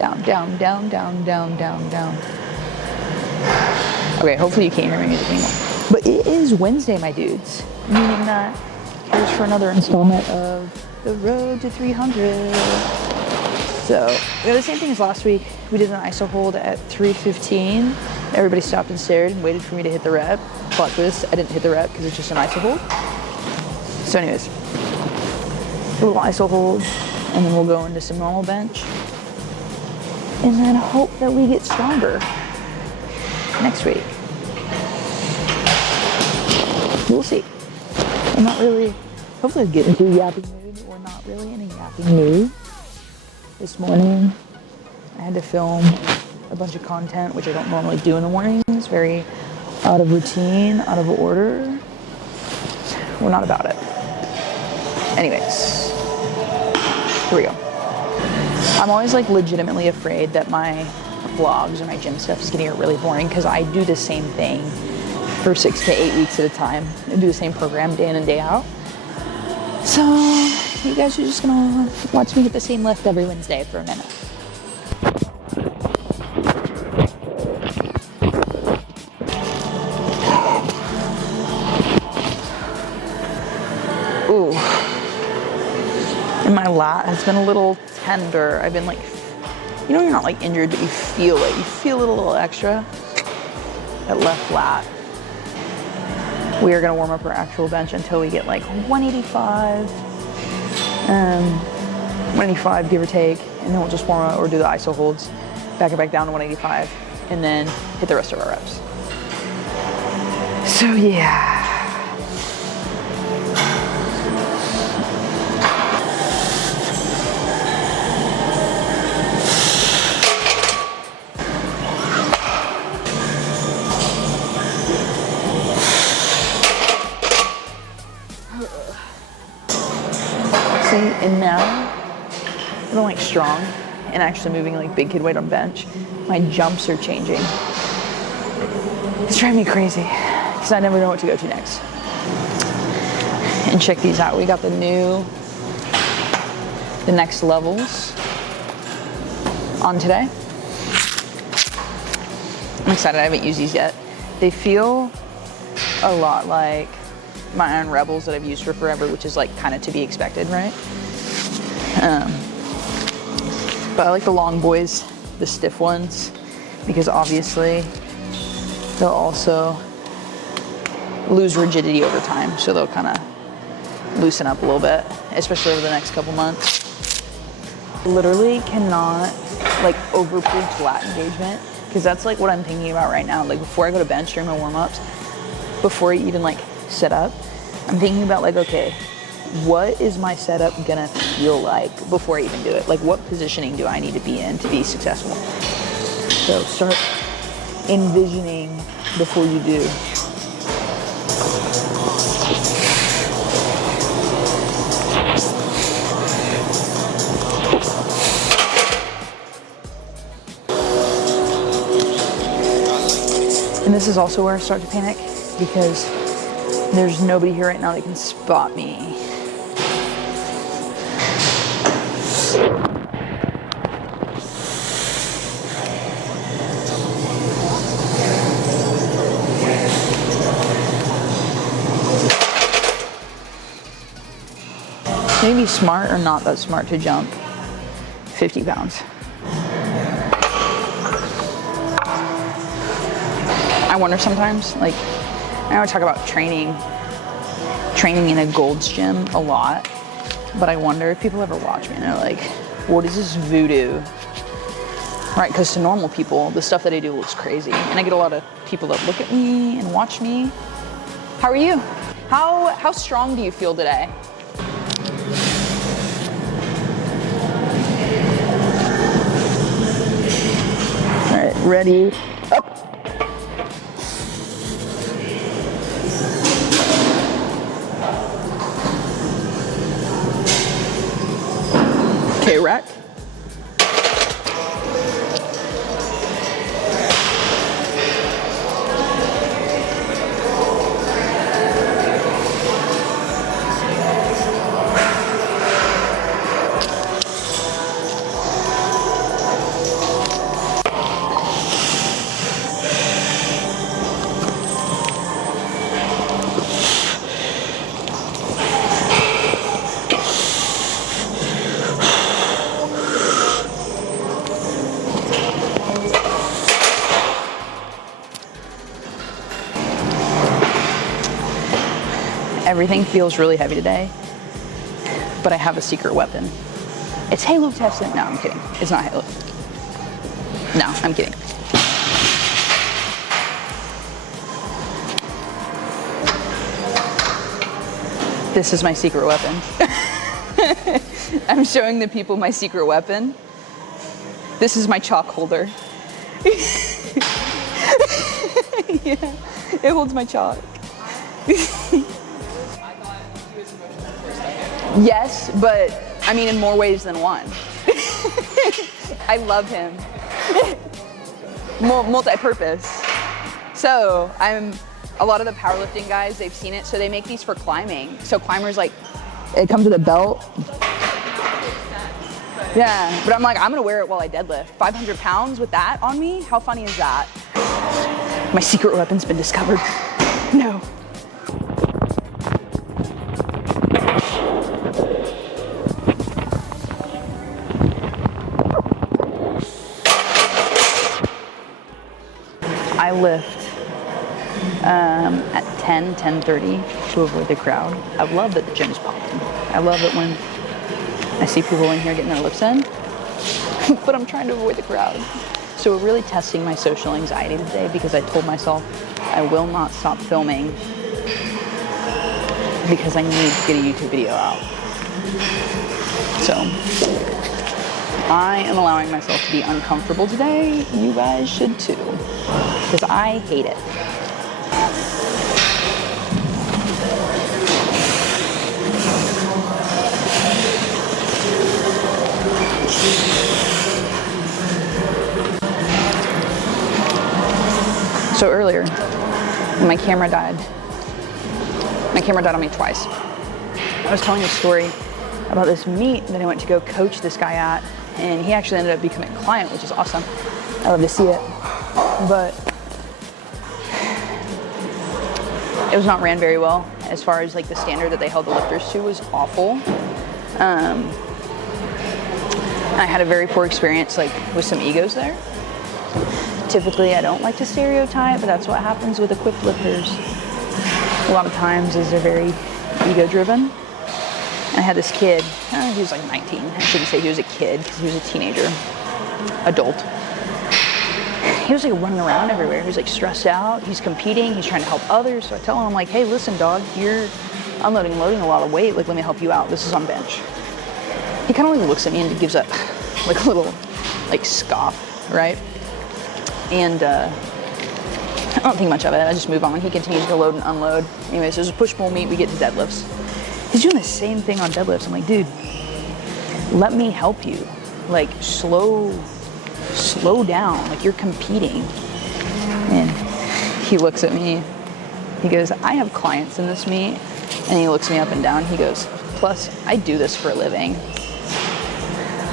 Down, down, down, down, down, down, down. Okay, hopefully you can't hear my music anymore. But it is Wednesday, my dudes. Meaning that here's for another installment of the road to 300. So we got the same thing as last week. We did an ISO hold at 315. Everybody stopped and stared and waited for me to hit the rep. Plot twist, I didn't hit the rep because it's just an ISO hold. So anyways, a little ISO hold, and then we'll go into some normal bench. And then hope that we get stronger next week. We'll see. I'm not really, hopefully I'll get into a yapping mood. We're not really in a yapping mood. This morning, I had to film a bunch of content, which I don't normally do in the mornings. Very out of routine, out of order. We're not about it. Anyways, here we go. I'm always like legitimately afraid that my vlogs or my gym stuff is gonna get really boring because I do the same thing for 6 to 8 weeks at a time. I do the same program day in and day out. So you guys are just gonna watch me get the same lift every Wednesday for a minute. Ooh. And my lat has been a little tender. I've been like, you know, you're not like injured, but you feel it. You feel it a little extra. That left lat. We are gonna warm up our actual bench until we get like 185. 185 give or take, and then we'll just warm up or do the ISO holds, back it back down to 185, and then hit the rest of our reps. So yeah. See, and now, I'm like strong and actually moving like big kid weight on bench. My jumps are changing. It's driving me crazy because I never know what to go to next. And check these out. We got the next levels on today. I'm excited. I haven't used these yet. They feel a lot like my Iron Rebels that I've used for forever, which is like kind of to be expected, right? But I like the long boys, the stiff ones, because obviously they'll also lose rigidity over time, so they'll kind of loosen up a little bit, especially over the next couple months. Literally cannot like over preach lat engagement, because that's like what I'm thinking about right now. Like before I go to bench during my warm-ups, before I even like set up, I'm thinking about like, okay, what is my setup gonna feel like before I even do it? Like what positioning do I need to be in to be successful? So start envisioning before you do. And this is also where I start to panic because there's nobody here right now that can spot me. Maybe smart or not that smart to jump 50 pounds. I wonder sometimes, like, I know I talk about training in a Gold's gym a lot, but I wonder if people ever watch me and they're like, what is this voodoo? Right, because to normal people, the stuff that I do looks crazy. And I get a lot of people that look at me and watch me. How are you? How strong do you feel today? All right, ready, up. Okay, rack. Everything feels really heavy today, but I have a secret weapon. It's halo testing. No, I'm kidding. It's not halo. No, I'm kidding. This is my secret weapon. I'm showing the people my secret weapon. This is my chalk holder. Yeah, it holds my chalk. Yes, but I mean in more ways than one. I love him. Multi-purpose. So a lot of the powerlifting guys, they've seen it, so they make these for climbing. So climbers, like, it comes with a belt. Yeah, but I'm like, I'm gonna wear it while I deadlift. 500 pounds with that on me? How funny is that? My secret weapon's been discovered. No. I lift at 10:30 to avoid the crowd. I love that the gym's popping. I love it when I see people in here getting their lifts in, but I'm trying to avoid the crowd. So we're really testing my social anxiety today because I told myself I will not stop filming because I need to get a YouTube video out. So I am allowing myself to be uncomfortable today. You guys should too, because I hate it. So earlier, when my camera died on me twice. I was telling a story about this meet that I went to go coach this guy at, and he actually ended up becoming a client, which is awesome. I love to see it. But it was not ran very well as far as like the standard that they held the lifters to was awful. I had a very poor experience like with some egos there. Typically I don't like to stereotype, but that's what happens with equipped lifters. A lot of times is they're very ego driven. I had this kid, he was like 19. I shouldn't say he was a kid because he was a teenager, adult. He was like running around everywhere. He was like stressed out. He's competing. He's trying to help others. So I tell him, I'm like, hey, listen, dog, you're unloading, loading a lot of weight. Like, let me help you out. This is on bench. He kind of like looks at me and gives up like a little like scoff, right? And I don't think much of it. I just move on. He continues to load and unload. Anyways, there's a push-pull meet. We get to deadlifts. He's doing the same thing on deadlifts. I'm like, dude, let me help you. Like, slow down. Like, you're competing. And he looks at me. He goes, I have clients in this meet. And he looks me up and down. He goes, plus, I do this for a living.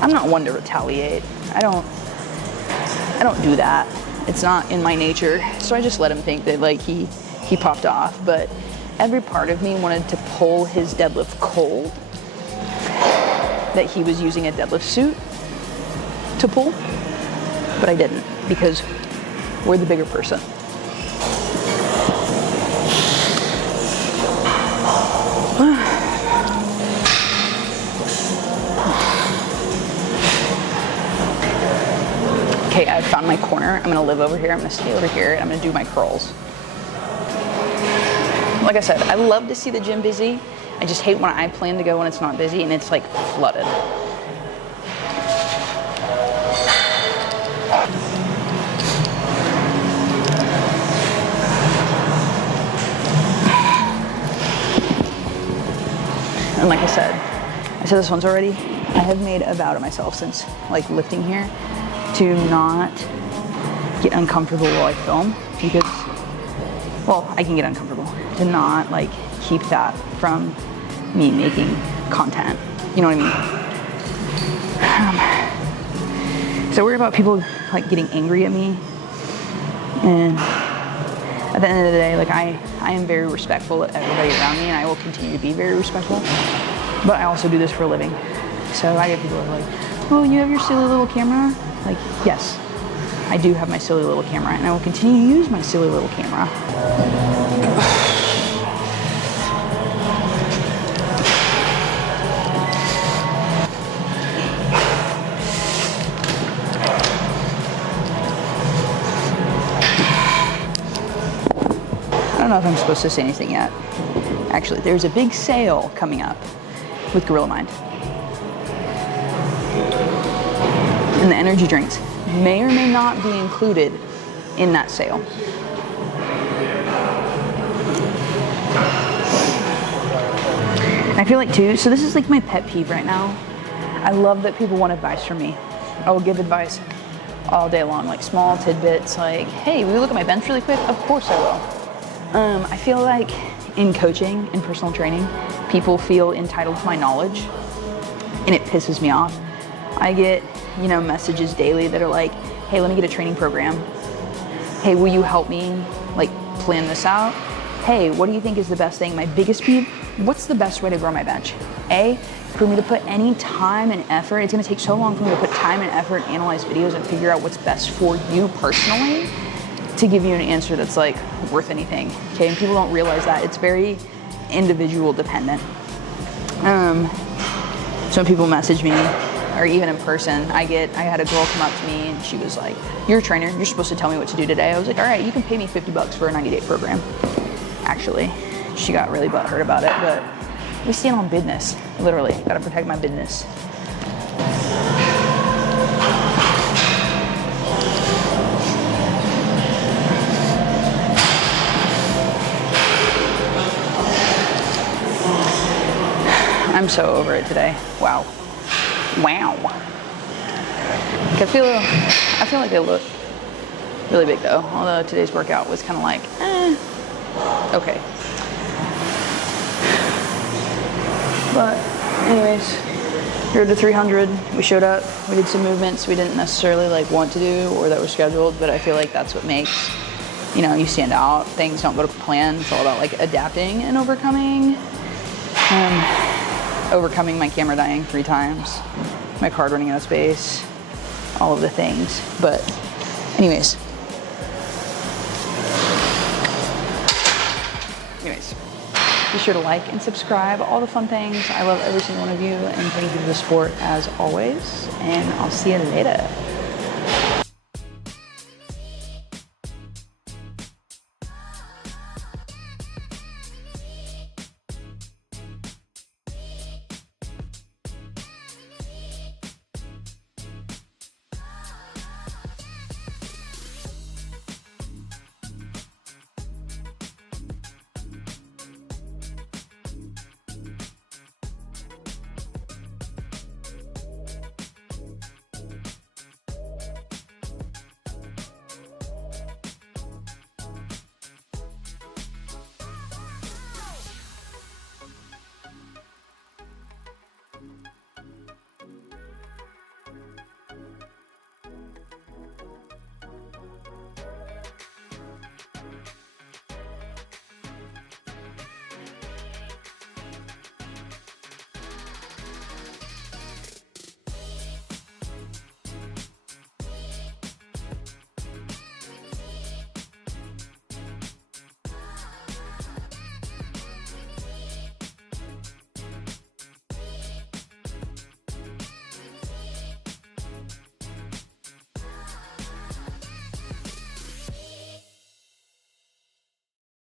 I'm not one to retaliate. I don't do that. It's not in my nature. So I just let him think that like he popped off. But every part of me wanted to pull his deadlift cold, that he was using a deadlift suit to pull, but I didn't, because we're the bigger person. Okay, I've found my corner. I'm gonna live over here. I'm gonna stay over here, and I'm gonna do my curls. Like I said, I love to see the gym busy. I just hate when I plan to go when it's not busy and it's like flooded. And like I said this once already, I have made a vow to myself since like lifting here to not get uncomfortable while I film, because, well, I can get uncomfortable, to not like keep that from me making content. You know what I mean? So worried about people like getting angry at me, and at the end of the day, like I am very respectful of everybody around me, and I will continue to be very respectful, but I also do this for a living. So I get people who are like, oh, you have your silly little camera? Like, yes, I do have my silly little camera, and I will continue to use my silly little camera. don't know if I'm supposed to say anything yet. Actually, there's a big sale coming up with Gorillamind. And the energy drinks may or may not be included in that sale. I feel like too, so this is like my pet peeve right now. I love that people want advice from me. I will give advice all day long, like small tidbits, like, hey, will you look at my bench really quick? Of course I will. I feel like in coaching, in personal training, people feel entitled to my knowledge, and it pisses me off. I get, you know, messages daily that are like, hey, let me get a training program. Hey, will you help me like plan this out? Hey, what do you think is the best thing? My biggest peeve, what's the best way to grow my bench? A, for me to put any time and effort, it's gonna take so long for me to put time and effort, analyze videos, and figure out what's best for you personally to give you an answer that's like worth anything, okay? And people don't realize that. It's very individual dependent. So when people message me, or even in person, I had a girl come up to me and she was like, you're a trainer, you're supposed to tell me what to do today. I was like, all right, you can pay me $50 for a 90-day program. Actually, she got really butthurt about it, but we stand on business, literally. Gotta protect my business. I'm so over it today. Wow. Wow. I feel like I look really big though, although today's workout was kind of like, okay. But anyways, we're to 300. We showed up, we did some movements we didn't necessarily like want to do or that were scheduled, but I feel like that's what makes, you know, you stand out. Things don't go to plan. It's all about like adapting and overcoming. Overcoming my camera dying 3 times, my card running out of space, all of the things. But anyways, be sure to like and subscribe, all the fun things. I love every single one of you, and thank you for the support as always, and I'll see you later.